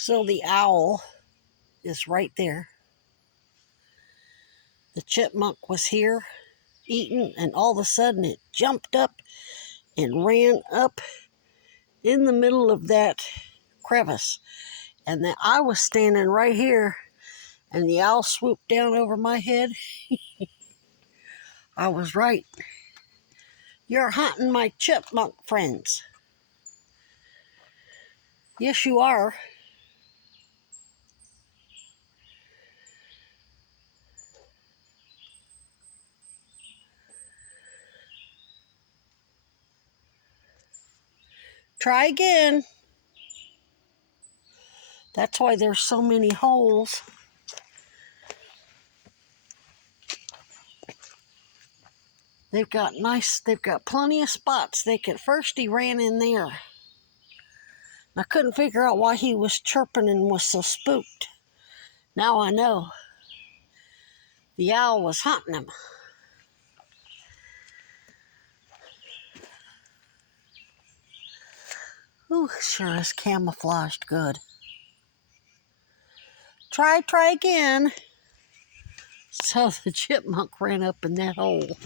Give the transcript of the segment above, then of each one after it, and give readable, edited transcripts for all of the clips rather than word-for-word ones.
So the owl is right there. The chipmunk was here eating, and all of a sudden it jumped up and ran up in the middle of that crevice. And then I was standing right here, and the owl swooped down over my head. I was right. You're hunting my chipmunk friends. Yes, you are. Try again. That's why there's so many holes. They've got plenty of spots. First he ran in there. I couldn't figure out why he was chirping and was so spooked. Now I know. The owl was hunting him. Ooh, sure is camouflaged good. Try again. So the chipmunk ran up in that hole.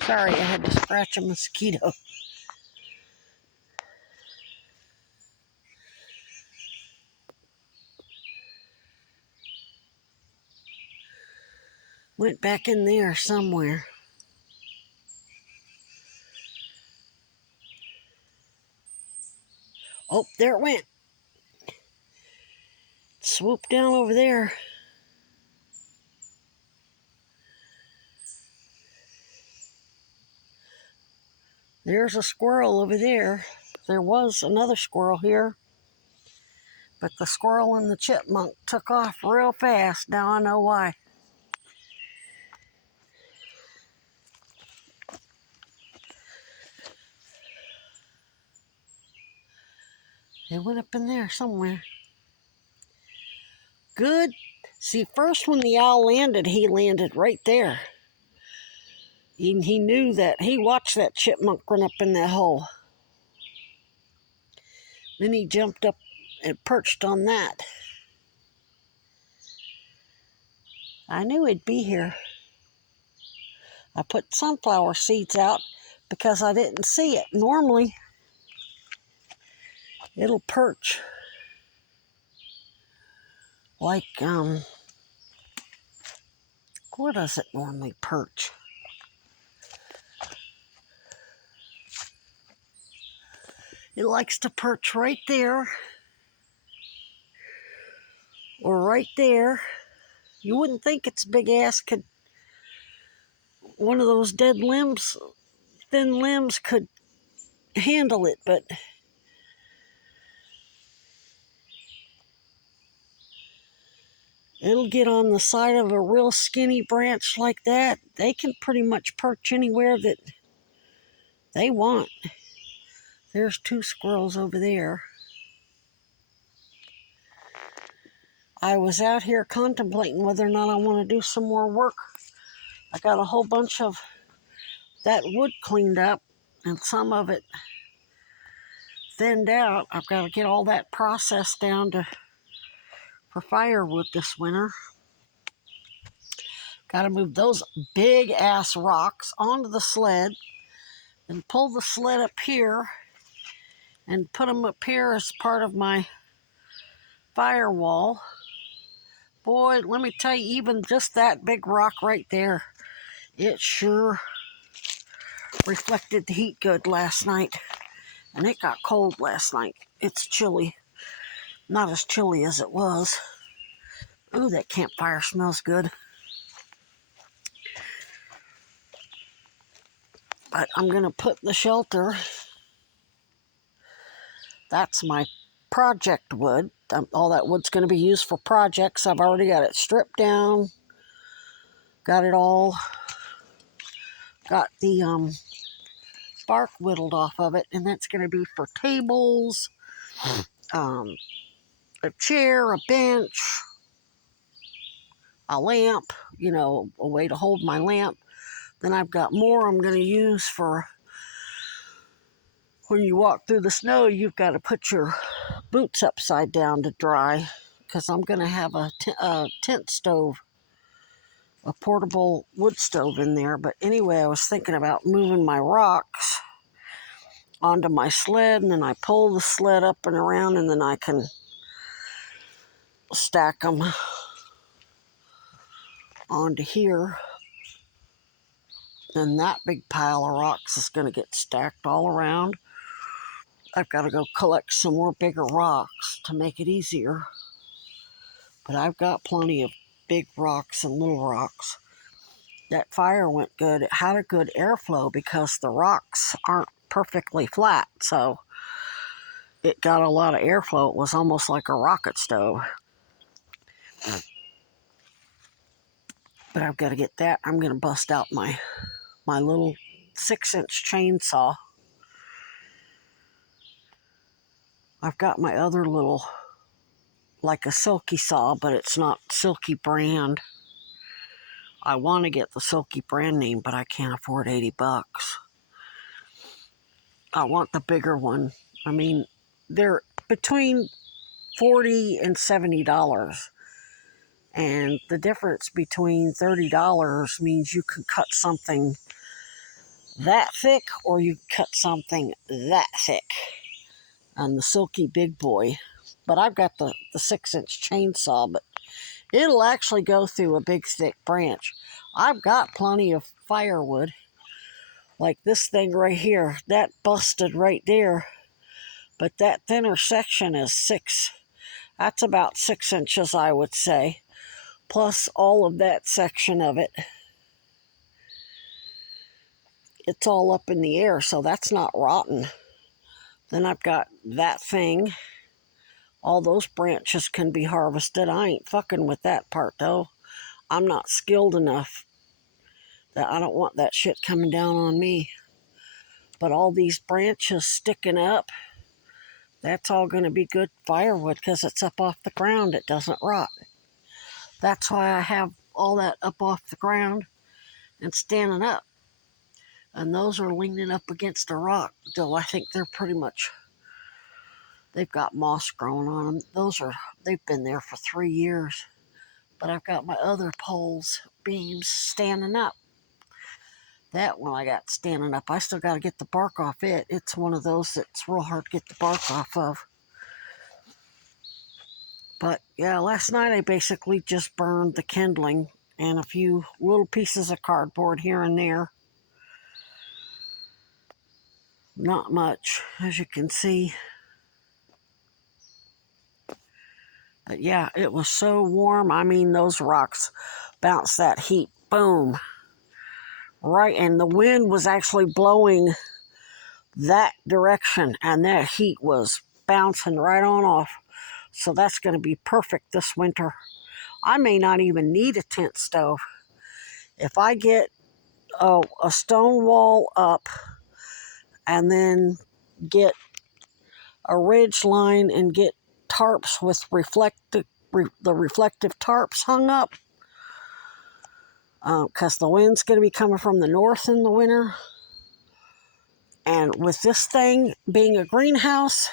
Sorry, I had to scratch a mosquito. Went back in there somewhere. Oh, there it went. Swooped down over there. There's a squirrel over there. There was another squirrel here, but the squirrel and the chipmunk took off real fast. Now I know why. They went up in there somewhere. Good. See, first when the owl landed, he landed right there. He knew that. He watched that chipmunk run up in that hole. Then he jumped up and perched on that. I knew he'd be here. I put sunflower seeds out because I didn't see it. Normally, it'll perch like, where does it normally perch? It likes to perch right there or right there. You wouldn't think its big ass could, one of those dead limbs, thin limbs could handle it, but it'll get on the side of a real skinny branch like that. They can pretty much perch anywhere that they want. There's two squirrels over there. I was out here contemplating whether or not I want to do some more work. I got a whole bunch of that wood cleaned up and some of it thinned out. I've got to get all that processed down for firewood this winter. Got to move those big ass rocks onto the sled and pull the sled up here and put them up here as part of my firewall. Boy, let me tell you, even just that big rock right there, it sure reflected the heat good last night. And it got cold last night. It's chilly. Not as chilly as it was. Ooh, that campfire smells good. But I'm going to put the shelter. That's my project wood. All that wood's going to be used for projects. I've already got it stripped down. Got it all. Got the bark whittled off of it. And that's going to be for tables, a chair, a bench, a lamp, a way to hold my lamp. Then I've got more I'm going to use for when you walk through the snow, you've got to put your boots upside down to dry, because I'm going to have a tent stove, a portable wood stove in there. But anyway, I was thinking about moving my rocks onto my sled, and then I pull the sled up and around, and then I can stack them onto here. And that big pile of rocks is going to get stacked all around. I've got to go collect some more bigger rocks to make it easier. But I've got plenty of big rocks and little rocks. That fire went good. It had a good airflow because the rocks aren't perfectly flat. So it got a lot of airflow. It was almost like a rocket stove. But I've got to get that. I'm going to bust out my little 6-inch chainsaw. I've got my other little, like a silky saw, but it's not Silky brand. I want to get the Silky brand name, but I can't afford $80. I want the bigger one. I mean, they're between $40 and $70. And the difference between $30 means you can cut something that thick or you cut something that thick on the Silky big boy. But I've got the 6-inch chainsaw, but it'll actually go through a big thick branch. I've got plenty of firewood. Like this thing right here, that busted right there. But that thinner section is that's about 6 inches, I would say. Plus all of that section of it. It's all up in the air, so that's not rotten. Then I've got that thing. All those branches can be harvested. I ain't fucking with that part, though. I'm not skilled enough. That I don't want that shit coming down on me. But all these branches sticking up, that's all going to be good firewood because it's up off the ground. It doesn't rot. That's why I have all that up off the ground and standing up. And those are leaning up against a rock. Though I think they're pretty much, they've got moss growing on them. They've been there for 3 years. But I've got my other poles, beams, standing up. That one I got standing up. I still got to get the bark off it. It's one of those that's real hard to get the bark off of. But yeah, last night I basically just burned the kindling and a few little pieces of cardboard here and there. Not much, as you can see. But yeah, it was so warm. I mean, those rocks bounced that heat. Boom. Right, and the wind was actually blowing that direction, and that heat was bouncing right on off. So that's going to be perfect this winter. I may not even need a tent stove. If I get a stone wall up and then get a ridge line and get tarps with the reflective tarps hung up, because the wind's going to be coming from the north in the winter. And with this thing being a greenhouse,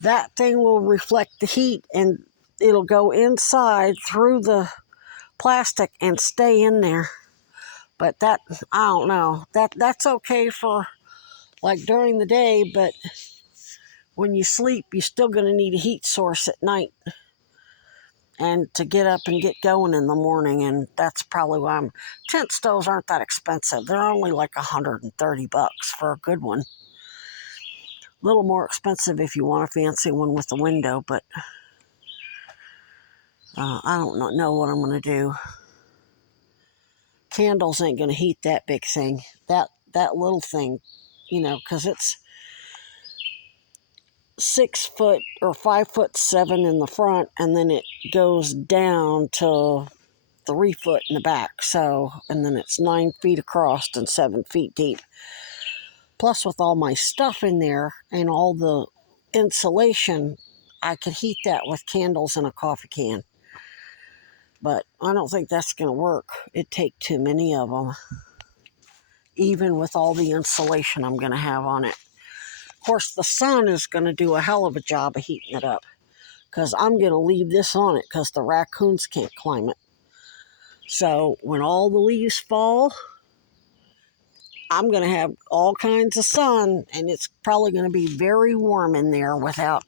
that thing will reflect the heat and it'll go inside through the plastic and stay in there. But that, I don't know, that's okay for like during the day, but when you sleep, you're still going to need a heat source at night and to get up and get going in the morning. And that's probably why tent stoves aren't that expensive. They're only like $130 for a good one. A little more expensive if you want a fancy one with a window, but I don't know what I'm going to do. Candles ain't going to heat that big thing. That little thing, because it's 6 foot or 5'7" in the front, and then it goes down to 3 foot in the back. So, and then it's 9 feet across and 7 feet deep. Plus, with all my stuff in there and all the insulation, I could heat that with candles in a coffee can. But I don't think that's going to work. It'd take too many of them, even with all the insulation I'm going to have on it. Of course, the sun is going to do a hell of a job of heating it up because I'm going to leave this on it because the raccoons can't climb it. So when all the leaves fall, I'm going to have all kinds of sun, and it's probably going to be very warm in there without